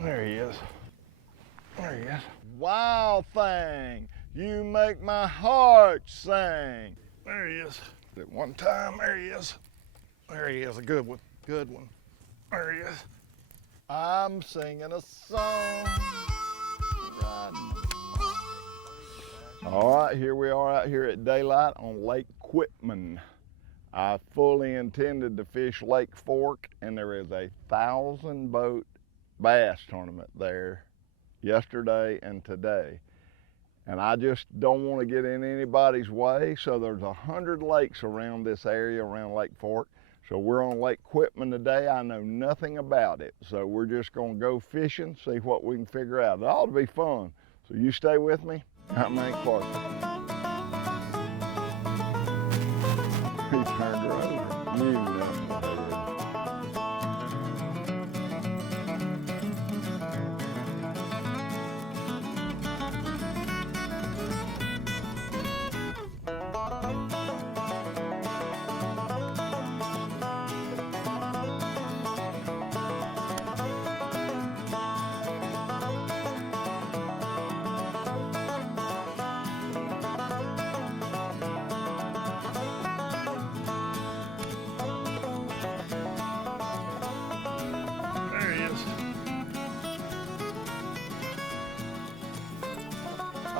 There he is. There he is. Wild thing, you make my heart sing. There he is. At one time, there he is. There he is, a good one, good one. There he is. I'm singing a song. All right, here we are out here at daylight on Lake Quitman. I fully intended to fish Lake Fork, and there is a 1,000-boat bass tournament there yesterday and today. And I just don't want to get in anybody's way, so there's 100 lakes around this area, around Lake Fork. So we're on Lake Quitman today. I know nothing about it, so we're just going to go fishing, see what we can figure out. It ought to be fun. So you stay with me. I'm Hank Parker. He turned her over. You know.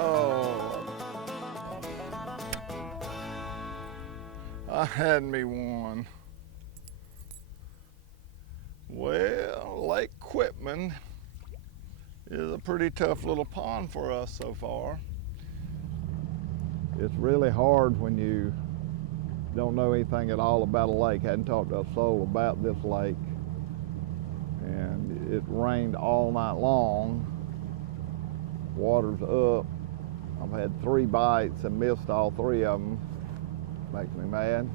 Oh, I had me one. Well, Lake Quitman is a pretty tough little pond for us so far. It's really hard when you don't know anything at all about a lake. Hadn't talked to a soul about this lake. And it rained all night long. Water's up. I've had 3 bites and missed all 3 of them. Makes me mad.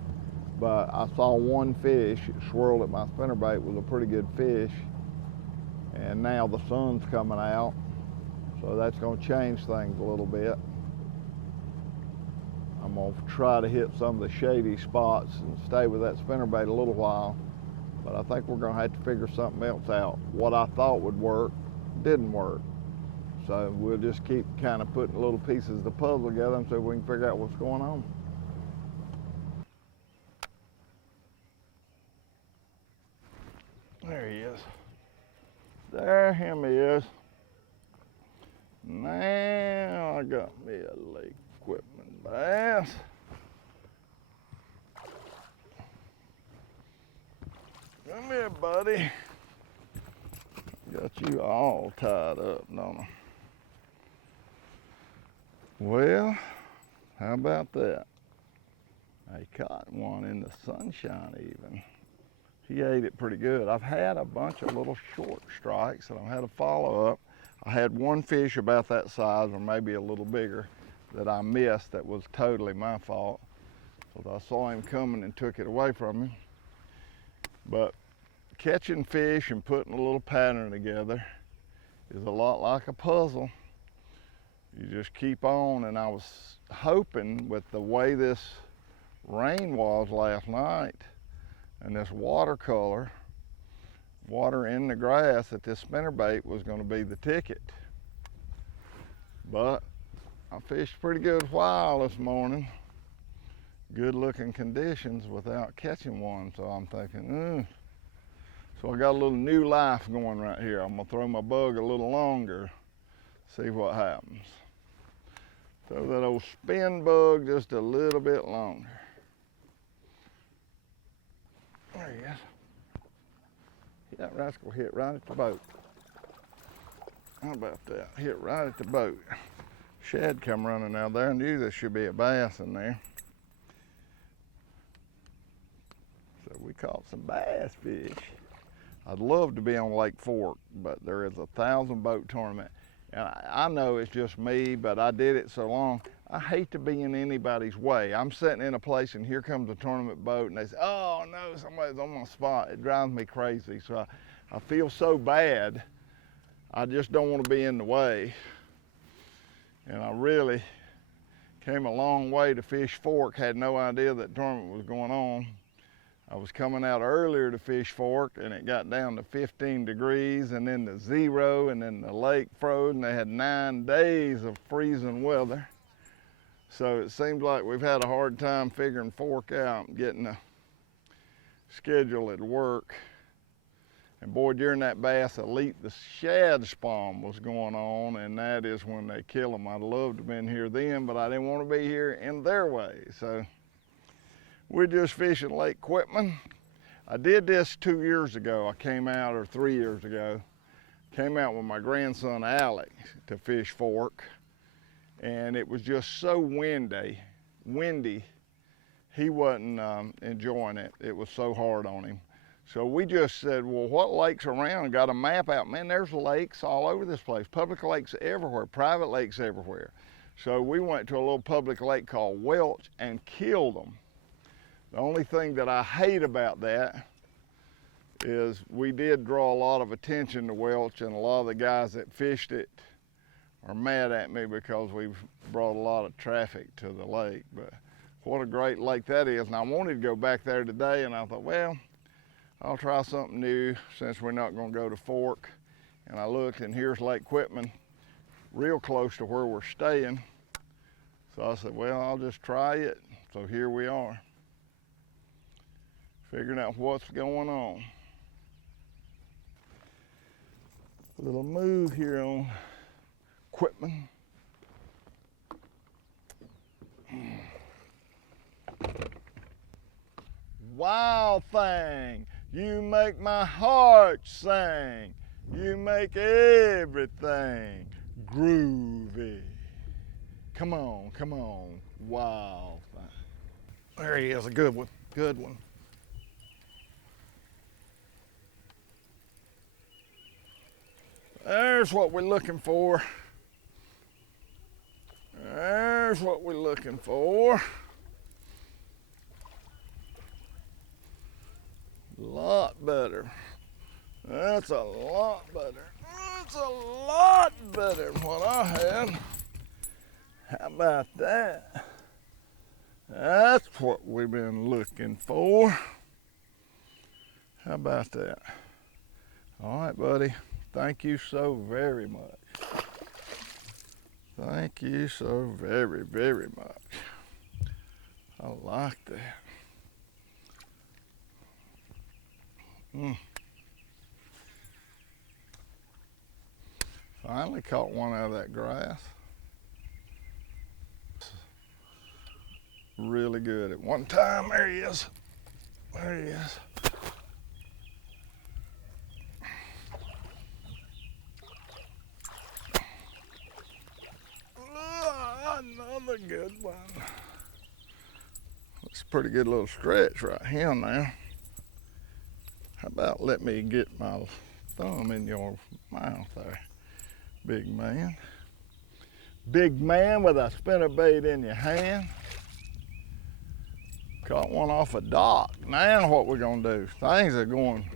But I saw one fish. It swirled at my spinnerbait. Was a pretty good fish. And now the sun's coming out, so that's going to change things a little bit. I'm going to try to hit some of the shady spots and stay with that spinnerbait a little while. But I think we're going to have to figure something else out. What I thought would work didn't work. So we'll just keep kind of putting little pieces of the puzzle together and so we can figure out what's going on. There he is. There him is. Now I got me a Lake Quitman bass. Come here, buddy. Got you all tied up, don't I? Well, how about that? I caught one in the sunshine even. He ate it pretty good. I've had a bunch of little short strikes and I've had a follow-up. I had one fish about that size or maybe a little bigger that I missed that was totally my fault. So I saw him coming and took it away from him. But catching fish and putting a little pattern together is a lot like a puzzle. You just keep on, and I was hoping with the way this rain was last night and this watercolor, water in the grass, that this spinnerbait was going to be the ticket. But I fished pretty good while this morning. Good looking conditions without catching one, so I'm thinking, So I got a little new life going right here. I'm gonna throw my bug a little longer, see what happens. Throw that old spin bug just a little bit longer. There he is. That rascal hit right at the boat. How about that? Hit right at the boat. Shad come running out there and knew there should be a bass in there. So we caught some bass fish. I'd love to be on Lake Fork, but there is a 1,000-boat tournament. And I know it's just me, but I did it so long. I hate to be in anybody's way. I'm sitting in a place and here comes a tournament boat and they say, oh no, somebody's on my spot. It drives me crazy. So I feel so bad. I just don't want to be in the way. And I really came a long way to fish Fork, had no idea that tournament was going on. I was coming out earlier to fish Fork, and it got down to 15 degrees and then to 0, and then the lake froze, and they had 9 days of freezing weather. So it seems like we've had a hard time figuring Fork out and getting a schedule at work. And boy, during that bass elite, the shad spawn was going on, and that is when they kill them. I'd love to have been here then, but I didn't want to be here in their way. So we're just fishing Lake Quitman. I did this 2 years ago. I came out, or 3 years ago, came out with my grandson Alex to fish Fork, and it was just so windy. He wasn't enjoying it. It was so hard on him. So we just said, well, what lakes around? Got a map out. Man, there's lakes all over this place. Public lakes everywhere, private lakes everywhere. So we went to a little public lake called Welch and killed them. The only thing that I hate about that is we did draw a lot of attention to Welch, and a lot of the guys that fished it are mad at me because we've brought a lot of traffic to the lake. But what a great lake that is. And I wanted to go back there today, and I thought, well, I'll try something new since we're not going to go to Fork. And I looked, and here's Lake Quitman, real close to where we're staying. So I said, well, I'll just try it. So here we are, figuring out what's going on. A little move here on Quitman. Wild thing, you make my heart sing. You make everything groovy. Come on, wild thing. There he is, a good one, good one. There's what we're looking for. There's what we're looking for. Lot better. That's a lot better. That's a lot better than what I had. How about that? That's what we've been looking for. How about that? All right, buddy. Thank you so very much. Thank you so very, very much. I like that. Finally caught one out of that grass. Really good. At one time, there he is. There he is. Another good one. That's a pretty good little stretch right here now. How about let me get my thumb in your mouth there, big man. Big man with a spinnerbait in your hand. Caught one off a dock. Now what we're gonna do? Things are going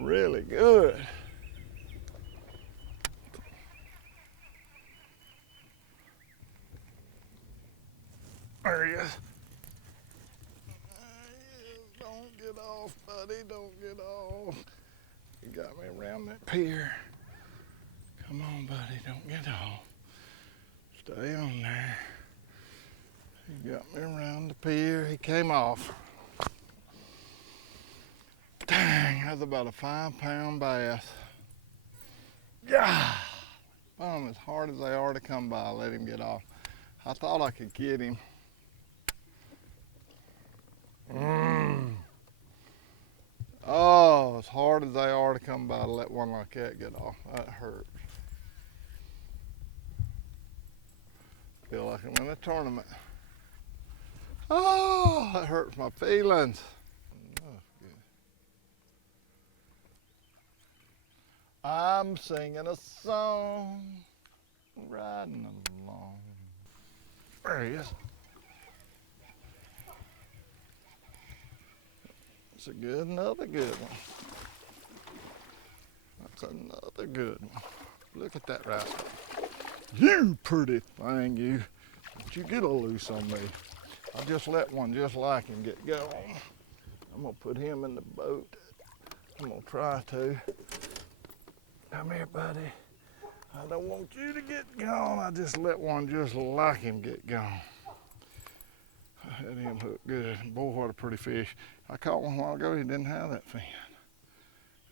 really good. There he is. Don't get off, buddy, don't get off. You got me around that pier. Come on, buddy, don't get off. Stay on there. He got me around the pier. He came off. Dang, that's about a 5-pound bass. Yeah! Bum as hard as they are to come by, let him get off. I thought I could get him. Oh, as hard as they are to come by to let one like that get off. That hurts. Feel like I'm in a tournament. Oh, that hurts my feelings. Oh, good. I'm singing a song, riding along. There he is. That's another good one. That's another good one. Look at that rascal. You pretty thing, you. Don't you get a loose on me. I just let one just like him get going. I'm gonna put him in the boat. I'm gonna try to. Come here, buddy. I don't want you to get gone. I just let one just like him get gone. I had him hooked good. Boy, what a pretty fish. I caught one a while ago, he didn't have that fin.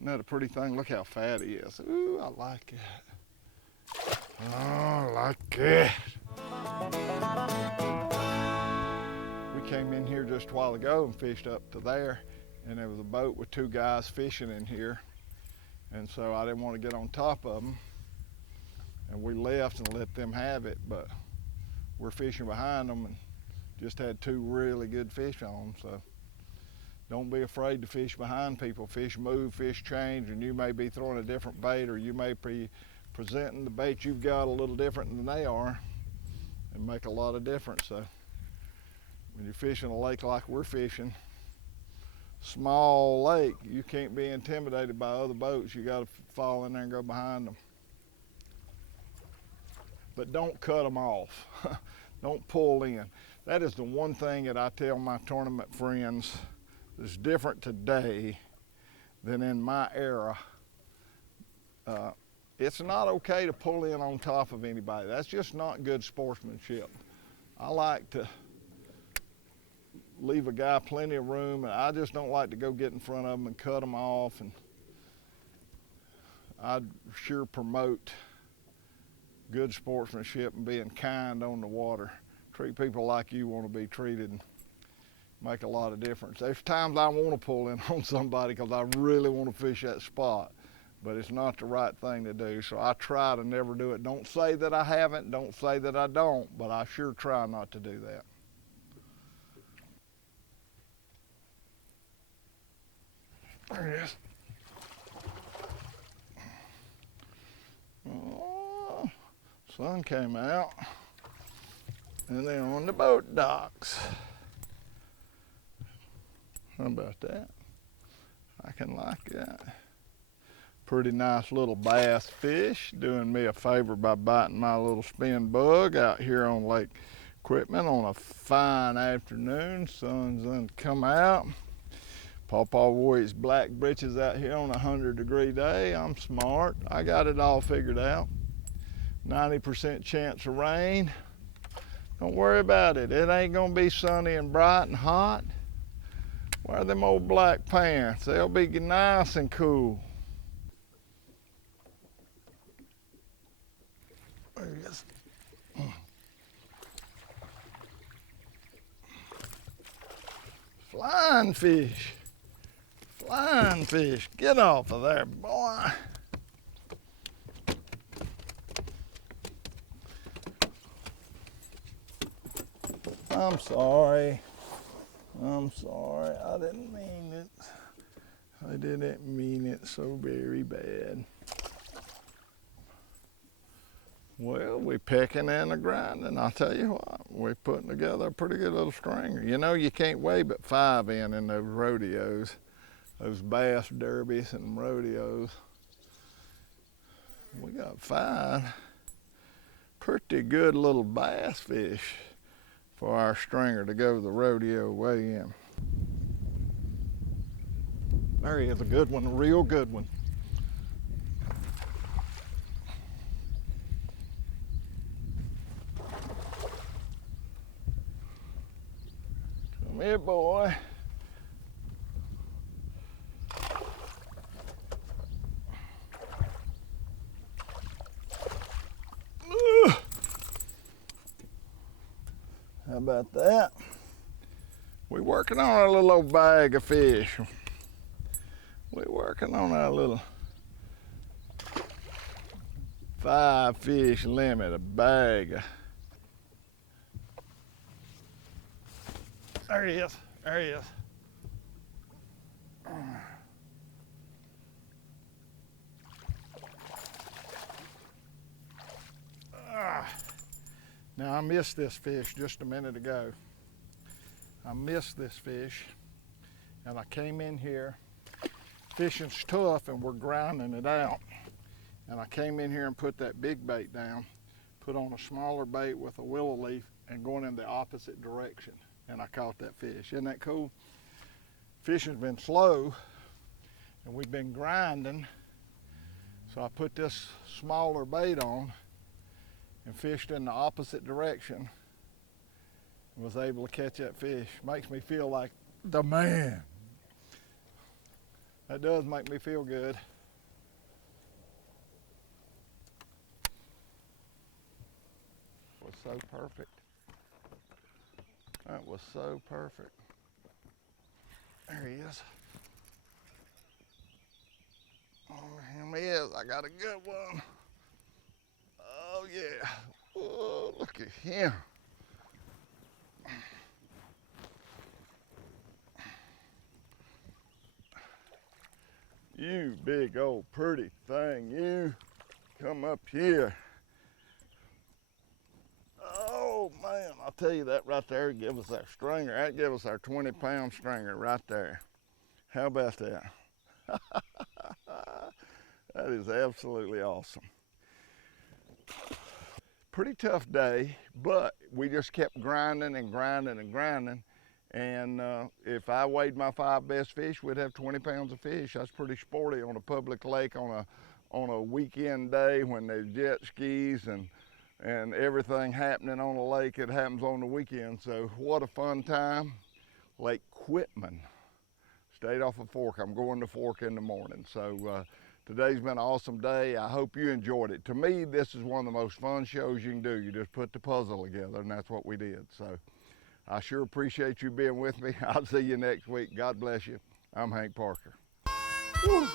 Isn't that a pretty thing? Look how fat he is. Ooh, I like it. Oh, I like it. We came in here just a while ago and fished up to there, and there was a boat with two guys fishing in here, and so I didn't want to get on top of them, and we left and let them have it, but we're fishing behind them and just had two really good fish on them. So don't be afraid to fish behind people. Fish move, fish change, and you may be throwing a different bait, or you may be presenting the bait you've got a little different than they are, and make a lot of difference. So when you're fishing a lake like we're fishing, small lake, you can't be intimidated by other boats. You got to fall in there and go behind them. But don't cut them off. Don't pull in. That is the one thing that I tell my tournament friends is different today than in my era. It's not okay to pull in on top of anybody. That's just not good sportsmanship. I like to leave a guy plenty of room, and I just don't like to go get in front of them and cut them off. And I sure promote good sportsmanship and being kind on the water. Treat people like you want to be treated and make a lot of difference. There's times I want to pull in on somebody because I really want to fish that spot, but it's not the right thing to do, so I try to never do it. Don't say that I haven't, don't say that I don't, but I sure try not to do that. There it is. Oh, sun came out, and they're on the boat docks. How about that? I can like that. Pretty nice little bass fish, doing me a favor by biting my little spin bug out here on Lake Quitman on a fine afternoon. Sun's gonna come out. Pawpaw wore his black breeches out here on a 100-degree day. I'm smart. I got it all figured out. 90% chance of rain. Don't worry about it. It ain't gonna be sunny and bright and hot. Wear them old black pants. They'll be nice and cool. There he is. Flying fish. Flying fish. Get off of there, boy. I'm sorry. I'm sorry. I didn't mean it. I didn't mean it so very bad. Well, we pecking and a grinding. I'll tell you what, we're putting together a pretty good little stringer. You know, you can't weigh but 5 in those rodeos, those bass derbies and rodeos. We got 5 pretty good little bass fish for our stringer to go the rodeo weigh in. There he is, a good one, a real good one. Come here, boy. How about that? We're working on our little old bag of fish. We're working on our little 5 fish limit, a bag. There he is, there he is. Now I missed this fish just a minute ago. I missed this fish, and I came in here. Fishing's tough and we're grinding it out. And I came in here and put that big bait down, put on a smaller bait with a willow leaf and going in the opposite direction. And I caught that fish. Isn't that cool? fishing's been slow and we've been grinding. So I put this smaller bait on and fished in the opposite direction and was able to catch that fish. Makes me feel like the man. That does make me feel good. It was so perfect. That was so perfect. There he is. Oh, him he is. I got a good one. Oh yeah. Oh, look at him. You big old pretty thing, you. Come up here. Oh man, I'll tell you, that right there give us our stringer. That give us our 20-pound stringer right there. How about that? That is absolutely awesome. Pretty tough day, but we just kept grinding and grinding and grinding. And if I weighed my 5 best fish, we'd have 20 pounds of fish. That's pretty sporty on a public lake on a weekend day when there's jet skis and everything happening on the lake. It happens on the weekend. So what a fun time. Lake Quitman. Stayed off of Fork. I'm going to Fork in the morning. So today's been an awesome day. I hope you enjoyed it. To me, this is one of the most fun shows you can do. You just put the puzzle together, and that's what we did. So I sure appreciate you being with me. I'll see you next week. God bless you. I'm Hank Parker. Woo.